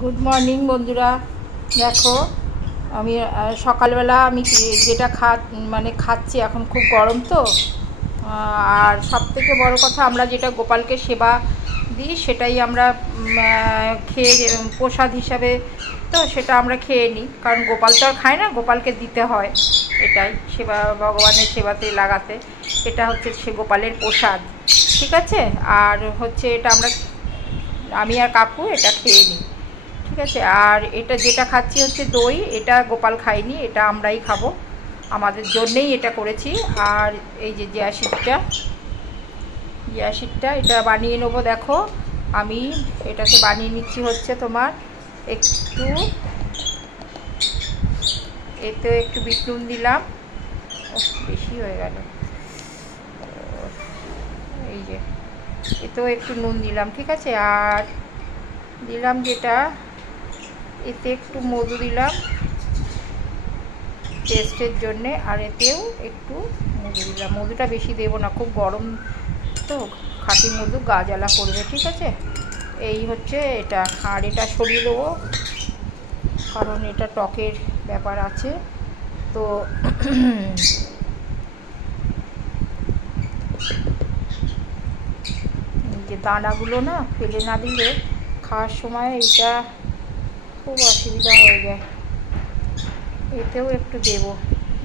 Good morning বন্ধুরা। দেখো আমি সকালবেলা আমি যেটা খাচ্ছি, এখন খুব গরম তো। আর সবথেকে বড় কথা, আমরা যেটা গোপালকে সেবা দিই সেটাই আমরা খেয়ে প্রসাদ হিসাবে, তো সেটা আমরা খেয়ে নিই, কারণ গোপাল তো আর খায় না, গোপালকে দিতে হয়। এটাই সেবা, ভগবানের সেবাতে লাগাতে। এটা হচ্ছে সে গোপালের প্রসাদ, ঠিক আছে। আর হচ্ছে এটা আমি আর কাকু এটা খেয়ে নিই, ঠিক আছে। আর এটা যেটা খাচ্ছি হচ্ছে দই, এটা গোপাল খাইনি, এটা আমরাই খাবো, আমাদের জন্যেই এটা করেছি। আর এই যে জিয়াশিটটা এটা বানিয়ে নেবো। দেখো আমি এটাকে বানিয়ে নিচ্ছি হচ্ছে তোমার এতে একটু বিট নুন দিলাম, বেশি হয়ে গেল, এই যে এতেও একটু নুন দিলাম, ঠিক আছে। আর দিলাম যেটা, এতে একটু মধু দিলাম টেস্টের জন্যে, আর এতেও একটু মধু দিলাম। মধুটা বেশি দেবো না, খুব গরম তো, খাঁটি মধু গা জ্বালা করবে, ঠিক আছে। এই হচ্ছে এটা। আর এটা সরিয়ে দেবো, কারণ এটা টকের ব্যাপার আছে তো। যে দানাগুলো না ফেলে না দিলে খাওয়ার সময় এইটা খুব অসুবিধা হয়ে যায়। এতেও একটু দেব,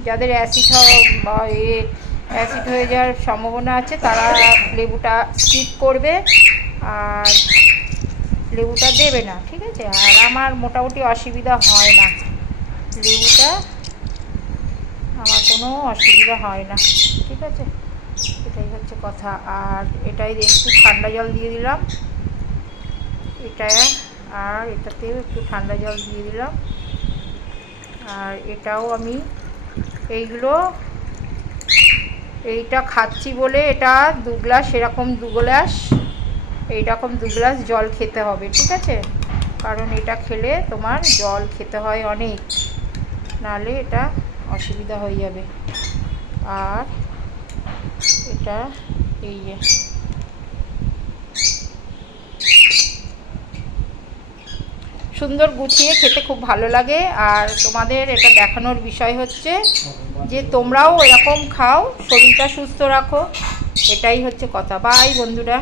যাদের অ্যাসিড হয়ে যাওয়ার সম্ভাবনা আছে তারা লেবুটা স্কিপ করবে আর লেবুটা দেবে না, ঠিক আছে। আর আমার মোটামুটি অসুবিধা হয় না, লেবুটা আমার কোনো অসুবিধা হয় না, ঠিক আছে। এটাই হচ্ছে কথা। আর এটাই একটু ঠান্ডা জল দিয়ে দিলাম, এটা, আর এটাতেও একটু ঠান্ডা জল দিয়ে দিলাম। আর এটাও আমি এইটা খাচ্ছি বলে এটা 2 গ্লাস, এরকম 2 গ্লাস, এইরকম 2 গ্লাস জল খেতে হবে, ঠিক আছে। কারণ এটা খেলে তোমার জল খেতে হয় অনেক, নাহলে এটা অসুবিধা হয়ে যাবে। আর এটা এই যে সুন্দর গুছিয়ে খেতে খুব ভালো লাগে। আর তোমাদের এটা দেখানোর বিষয় হচ্ছে যে তোমরাও এরকম খাও, শরীরটা সুস্থ রাখো, এটাই হচ্ছে কথা। বাই বন্ধুরা।